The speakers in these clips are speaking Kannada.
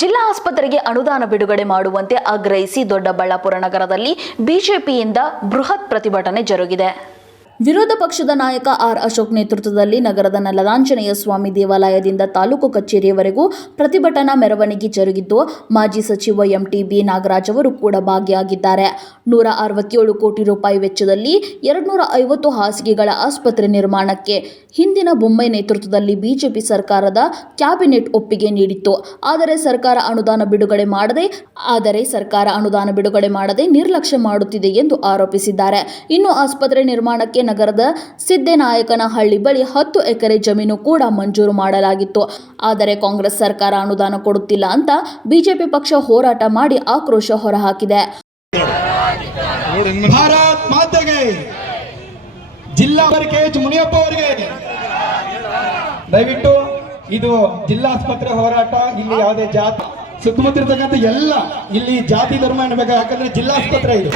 ಜಿಲ್ಲಾ ಆಸ್ಪತ್ರೆಗೆ ಅನುದಾನ ಬಿಡುಗಡೆ ಮಾಡುವಂತೆ ಆಗ್ರಹಿಸಿ ದೊಡ್ಡಬಳ್ಳಾಪುರ ನಗರದಲ್ಲಿ ಬಿಜೆಪಿಯಿಂದ ಬೃಹತ್ ಪ್ರತಿಭಟನೆ ಜರುಗಿದೆ. ವಿರೋಧ ಪಕ್ಷದ ನಾಯಕ ಆರ್ ಅಶೋಕ್ ನೇತೃತ್ವದಲ್ಲಿ ನಗರದ ನಲದಾಂಜನೇಯ ಸ್ವಾಮಿ ದೇವಾಲಯದಿಂದ ತಾಲೂಕು ಕಚೇರಿಯವರೆಗೂ ಪ್ರತಿಭಟನಾ ಮೆರವಣಿಗೆ ಜರುಗಿದ್ದು, ಮಾಜಿ ಸಚಿವ ಎಂಟಿಬಿ ನಾಗರಾಜ್ ಅವರು ಕೂಡ ಭಾಗಿಯಾಗಿದ್ದಾರೆ. ನೂರ ಅರವತ್ತೇಳು ಕೋಟಿ ರೂಪಾಯಿ ವೆಚ್ಚದಲ್ಲಿ ಎರಡ್ನೂರ ಐವತ್ತು ಹಾಸಿಗೆಗಳ ಆಸ್ಪತ್ರೆ ನಿರ್ಮಾಣಕ್ಕೆ ಹಿಂದಿನ ಬೊಂಬೈ ನೇತೃತ್ವದಲ್ಲಿ ಬಿಜೆಪಿ ಸರ್ಕಾರದ ಕ್ಯಾಬಿನೆಟ್ ಒಪ್ಪಿಗೆ ನೀಡಿತ್ತು. ಆದರೆ ಸರ್ಕಾರ ಅನುದಾನ ಬಿಡುಗಡೆ ಮಾಡದೆ, ಆದರೆ ಸರ್ಕಾರ ಅನುದಾನ ಬಿಡುಗಡೆ ಮಾಡದೆ ನಿರ್ಲಕ್ಷ್ಯ ಮಾಡುತ್ತಿದೆ ಎಂದು ಆರೋಪಿಸಿದ್ದಾರೆ. ಇನ್ನು ಆಸ್ಪತ್ರೆ ನಿರ್ಮಾಣಕ್ಕೆ ನಗರದ ಸಿದ್ದೇನಾಯಕನಹಳ್ಳಿ ಬಳಿ ಹತ್ತು ಎಕರೆ ಜಮೀನು ಕೂಡ ಮಂಜೂರು ಮಾಡಲಾಗಿತ್ತು. ಆದರೆ ಕಾಂಗ್ರೆಸ್ ಸರ್ಕಾರ ಅನುದಾನ ಕೊಡುತ್ತಿಲ್ಲ ಅಂತ ಬಿಜೆಪಿ ಪಕ್ಷ ಹೋರಾಟ ಮಾಡಿ ಆಕ್ರೋಶ ಹೊರಹಾಕಿದೆ. ಮಾತೆಗೆ ಜಿಲ್ಲಾ ಮುನಿಯಪ್ಪ ಅವರಿಗೆ ದಯವಿಟ್ಟು ಇದು ಜಿಲ್ಲಾಸ್ಪತ್ರೆ ಹೋರಾಟ, ಇಲ್ಲಿ ಯಾವುದೇ ಜಾತಿ, ಸುತ್ತಮುತ್ತ ಇರ್ತಕ್ಕಂಥ ಎಲ್ಲ ಇಲ್ಲಿ ಜಾತಿ ಧರ್ಮ ಎನ್ನಬೇಕು ಯಾಕಂದ್ರೆ ಜಿಲ್ಲಾಸ್ಪತ್ರೆ ಇದು.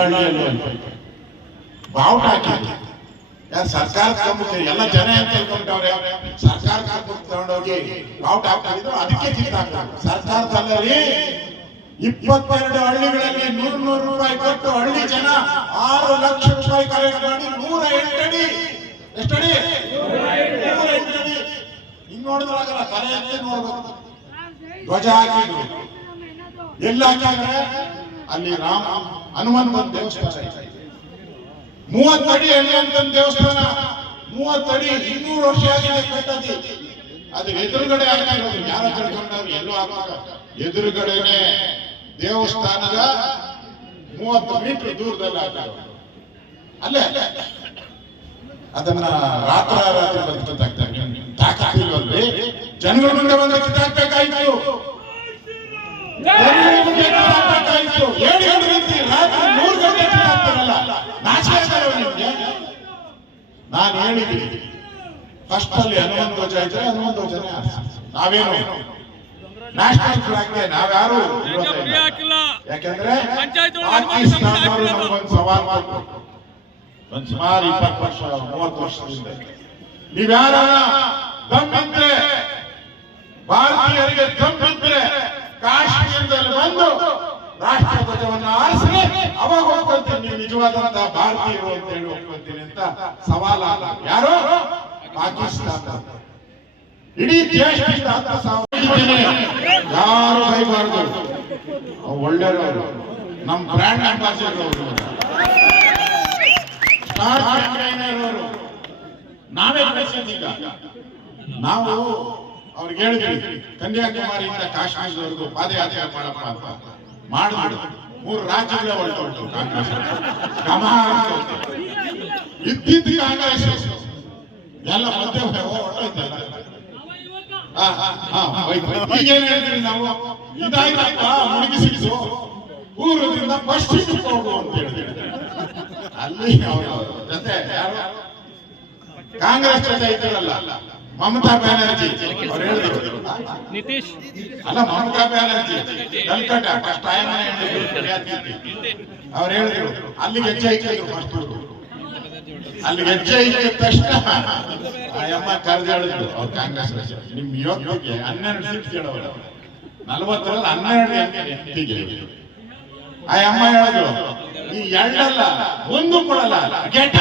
ಎಲ್ಲ ಹಳ್ಳಿಯಲ್ಲೂ ಬಾವುಟ ಹಾಕಿ ಯಾರು ಸರ್ಕಾರ ಎಲ್ಲ ಜನ ಅಂತ ತಿಳ್ಕೊಂಡವ್ರೆ ಸರ್ಕಾರ ತಗೊಂಡೋಗಿ ಬಾವುಟ ಹಾಕ್ತಿದ್ರು, ಅದಕ್ಕೆ ಕಿತ್ತಾಕ್ತಾರೆ ಸರ್ಕಾರದಲ್ಲಿ ಇಪ್ಪತ್ತೆರಡು ಹಳ್ಳಿಗಳಲ್ಲಿ ನೂರು ನೂರು ರೂಪಾಯಿ ಕೊಟ್ಟು ಹಳ್ಳಿ ಜನ ಆರು ಲಕ್ಷ ರೂಪಾಯಿ ಕಲೆಕ್ಟ್ ಮಾಡಿ ನೂರ ಎಂಟಡಿ ಎಷ್ಟಡಿ ನೂರ ಎಂಟಡಿ ಹಿಂಗ್ ನೋಡಿದ್ರಾಗಲ್ಲ ತಲೆ ಅಂತ ನೋಡ್ಬೇಕು. ಧ್ವಜ ಹಾಕಿದ್ರು. ಎಲ್ಲ ಹಾಕಿದ್ರೆ? ಅಲ್ಲಿ ರಾಮ ಹನುಮಂತನ ದೇವಸ್ಥಾನ ಮೂವತ್ತಡಿ ಮೂವತ್ತಡಿ ಅಂತ ದೇವಸ್ಥಾನ, ಮೂವತ್ತಡಿ ಇನ್ನೂರು ವರ್ಷ ಆಗಿದೆ ಕಟ್ಟದಿ. ಅದು ಎದುರುಗಡೆ ಆಗಿರೋದು ಯಾರ ತಿಳ್ಕೊಂಡವ್ರು, ಎಲ್ಲೂ ಆಗುವಾಗ ಎದುರುಗಡೆನೆ ದೇವಸ್ಥಾನದ ಮೂವತ್ತು ಮೀಟರ್ ದೂರದಲ್ಲಿ ಆಗ್ತಾ ಅಲ್ಲೇ. ಅದನ್ನ ರಾತ್ರ ರಾತ್ರಿ ಬಂದು ಜನಗಳ ಮುಂದೆ ಬಂದು ಕಿತ್ತಾಕ್ಬೇಕಾಯ್ತು ಜನಗಳ ಮುಂದೆ ಕಿತ್ತಾಕ್ಬೇಕಾಯ್ತು ಏಳು ಗಂಟೆ ರೀತಿ ರಾತ್ರಿ ಮೂರು ಗಂಟೆ ಕಿತ್ತಾಕ್ತಾರಲ್ಲ ನಾಚಿಕೆ ಆಗಲ್ವಾ ನಿಮ್ಗೆ ನಾನು ಹೇಳಿದ್ದೀನಿ. ಫಸ್ಟ್ ಅಲ್ಲಿ ಹನುಮಂತ ಧ್ವಜ ಇದ್ರೆ ಹನುಮಂತ ಧ್ವಜನೇ ನಾವೇನು? ನ್ಯಾಷನಲ್ ಫ್ಲಾಗ್ ನಾವ್ಯಾರು ಯಾಕೆಂದ್ರೆ ಸವಾಲ್ ಮಾಡ್ಕೊಟ್ರು ಒಂದ್ ಸುಮಾರು ಇಪ್ಪತ್ತು ವರ್ಷ, ಮೂವತ್ತು ವರ್ಷದಿಂದ ನೀವ್ಯಾರ ದಮ್ಮಿದ್ರೆ, ಭಾರತೀಯರಿಗೆ ದಮ್ಮಿದ್ರೆ ಕಾಶ್ಮೀರದಲ್ಲಿ ಬಂದು ರಾಷ್ಟ್ರ ಧ್ವಜವನ್ನು ಆರಿಸಿ, ಅವಾಗ ಒಪ್ಕೊಂತೀನಿ ನೀವು ನಿಜವಾದಂತಹ ಭಾರತೀಯರು ಅಂತ ಹೇಳಿ ಹೋಗ್ಕೊಂತೀನಿ ಅಂತ ಸವಾಲ ಯಾರು ಪಾಕಿಸ್ತಾನ ಇಡೀ ದೇಶದಿಂದ ಸಾವಿರ ಯಾರು ಬೈಬಾರ್ದು? ಒಳ್ಳೆಯವರು, ನಮ್ಮ ಬ್ರ್ಯಾಂಡ್ ಅಂಬಾಸಿಡರ್ ಅವರು. ನಾವೇ ಕಳಿಸಿದ್ದೀಗ ನಾವು ಅವ್ರಿಗೆ ಹೇಳಿದ್ವಿ, ಕನ್ಯಾಕುಮಾರಿಯಿಂದ ಕಾಶ್ಮೀರದವರೆಗೂ ಪಾದಯಾತ್ರೆ ಮಾಡಪ್ಪ ಅಂತ. ಮಾಡಿದ್ರು ಮೂರು ರಾಜ್ಯಗಳೇ ಹೊರಟು. ಕಾಂಗ್ರೆಸ್. ಇದ್ದಿದ್ದು ಕಾಂಗ್ರೆಸ್. ಎಲ್ಲ ಮಧ್ಯೆ ಹೇಳಿದ್ರಿ ನಾವು? ಇದಾಯ್ತಪ್ಪ, ಮುಳುಗಿಸಿಗಿಸು. ಊರದಿಂದ ಪಶ್ಚಿಮ ಹೋಗು ಅಂತ ಹೇಳಿದ್ರಿ. ಅಲ್ಲಿ ಜೊತೆ ಕಾಂಗ್ರೆಸ್ ಜೊತೆ ಇದ್ದಾರಲ್ಲ ಮಮತಾ ಬ್ಯಾನರ್ಜಿ. ಅವ್ರು ನಿತೀಶ್. ಅಲ್ಲ ಮಮತಾ ಬ್ಯಾನರ್ಜಿ. ಕಲ್ಕಟ್ಟ ಫಸ್ಟ್ ಅವ್ರು ಹೇಳಿದ್ರು ಅಲ್ಲಿಗೆ ಹೆಜ್ಜೆ ಹಾಕಿದ್ರು ಫಸ್ಟ್ ಅಲ್ಲಿ ಹೆಜ್ಜೆ ಇಟ್ಟಿದ ತಕ್ಷಣ ಅಮ್ಮ ಕರೆದು ಹೇಳಿದ್ರು ಅವ್ರು ಕಾಂಗ್ರೆಸ್ ನಿಮ್ ಯೋಗ್ಯಕ್ಕೆ ಹನ್ನೆರಡು ಸೀಟ್ ಕೇಳೋರು ನಲ್ವತ್ತರಲ್ಲಿ ಹನ್ನೆರಡು ಎಂಟಿಗೆ. ಆ ಅಮ್ಮ ಹೇಳಿದ್ರು ಈ ಎರಡಲ್ಲ ಒಂದು ಕೊಡಲ್ಲ. ಗೆಟ್